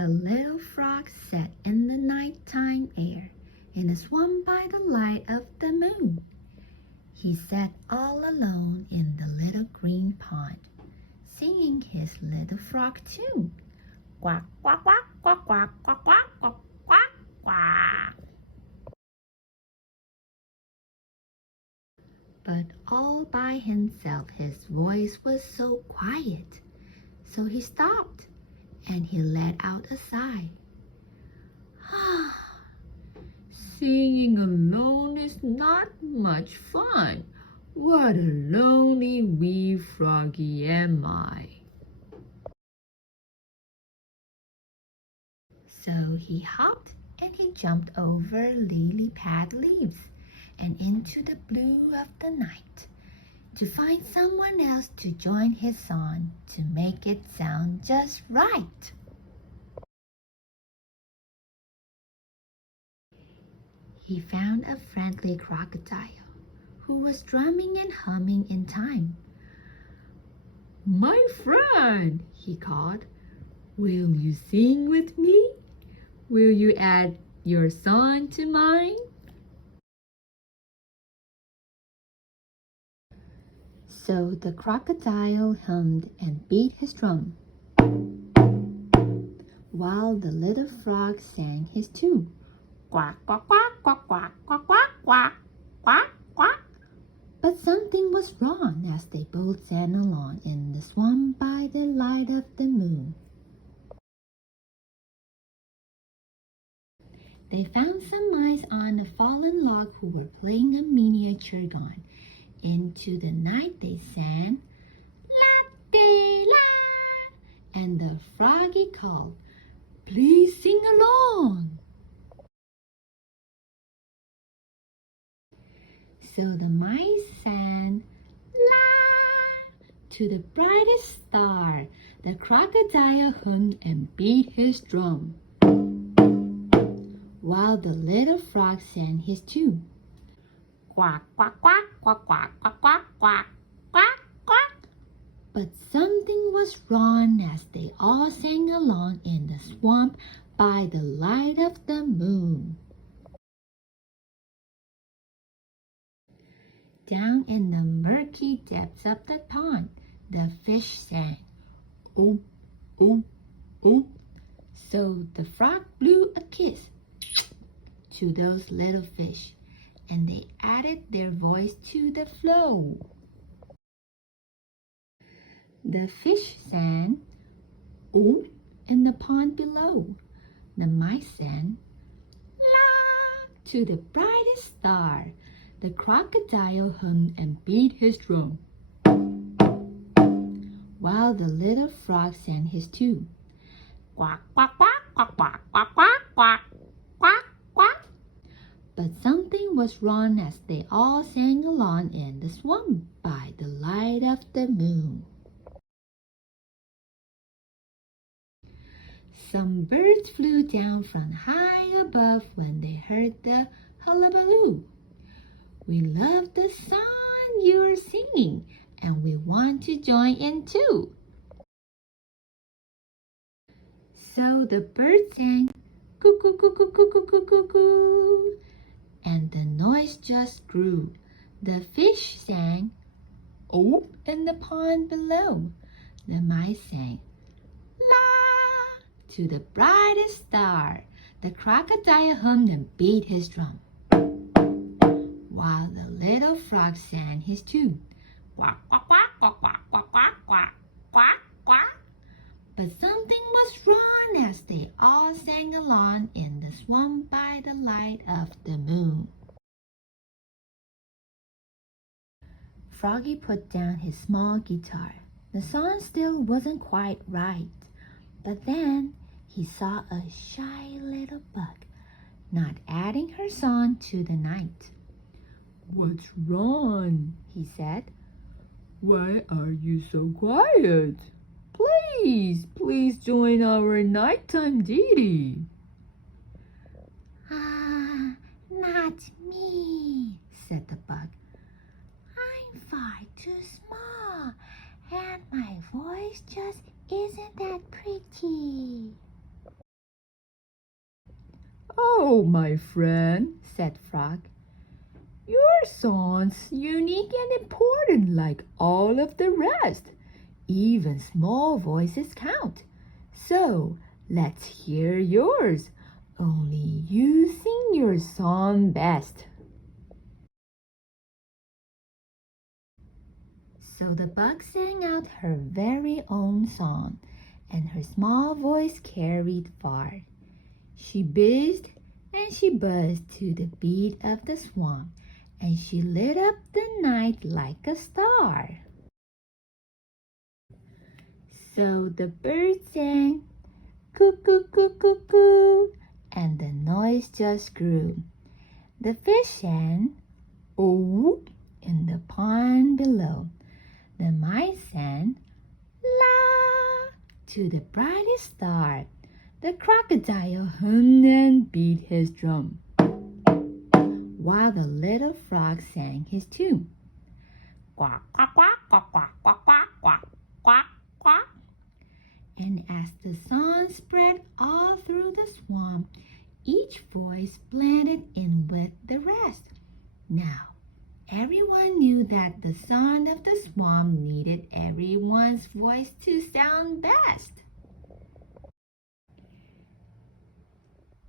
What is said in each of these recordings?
A little frog sat in the nighttime air in a swamp by the light of the moon. He sat all alone in the little green pond, singing his little frog tune. Quack, quack, quack, quack, quack, quack, quack, quack, quack, quack. But all by himself his voice was so quiet. So he stopped and he let out a sigh. Singing alone is not much fun. What a lonely wee froggy am I. So he hopped and he jumped over lily-pad leaves and into the blue of the night to find someone else to join his song to make it sound just right. He found a friendly crocodile who was drumming and humming in time. "My friend," he called, "will you sing with me? Will you add your song to mine?" So the crocodile hummed and beat his drum, while the little frog sang his tune. Quack, quack, quack, quack, quack, quack, quack, quack, quack, quack. But something was wrong as they both sang along in the swamp by the light of the moon. They found some mice on a fallen log who were playing a miniature gun. Into the night they sang, la-de-la, and the froggy called, "Please sing along." So the mice sang, la, to the brightest star. The crocodile hummed and beat his drum, while the little frog sang his tune. Quack, quack, quack, quack, quack, quack, quack, quack, quack, quack. But something was wrong as they all sang along in the swamp by the light of the moon. Down in the murky depths of the pond, the fish sang, "Oh, oh, oh." So the frog blew a kiss to those little fish, and they added their voice to the flow. The fish sang, "Oh," in the pond below. The mice sang, "La," to the brightest star. The crocodile hummed and beat his drum, while the little frog sang his tune. Quack, quack, quack, quack, quack, quack, quack, quack, quack, quack. But something was wrong as they all sang along in the swamp by the light of the moon. Some birds flew down from high above when they heard the hullabaloo. "We love the song you are singing, and we want to join in too." So the birds sang, "Cuckoo, cuckoo, cuckoo, cuckoo, cuckoo," and the noise just grew. The fish sang, "Oh," in the pond below. The mice sang, "La," to the brightest star. The crocodile hummed and beat his drum, while the little frog sang his tune. Quack, quack, quack, quack, quack, quack, quack, quack, quack, quack. But something was wrong as they all sang along in the swamp by the light of the moon. Froggy put down his small guitar. The song still wasn't quite right. But then he saw a shy little bug not adding her song to the night. "What's wrong?" he said. "Why are you so quiet? Please join our nighttime ditty." Not me," said the bug. "I'm far too small, and my voice just isn't that pretty." "Hello, my friend," said Frog. "Your song's unique and important like all of the rest. Even small voices count. So, let's hear yours. Only you sing your song best." So the bug sang out her very own song, and her small voice carried far. She buzzed and she buzzed to the beat of the swan, and she lit up the night like a star. So the bird sang, "Coo, coo, coo, coo, coo," and the noise just grew. The fish sang, "Oh," in the pond below. The mice sang, "La," to the brightest star. The crocodile hummed and beat his drum, while the little frog sang his tune. Quack, quack, quack, quack, quack, quack, quack, quack, quack, quack. And as the song spread all through the swamp, each voice blended in with the rest. Now, everyone knew that the song of the swamp needed everyone's voice to sound best.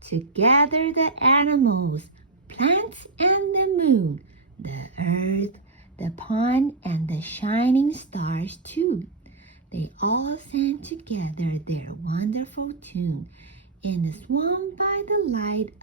Together the animals, plants and the moon, the earth, the pond and the shining stars too. They all sang together their wonderful tune in the swamp by the light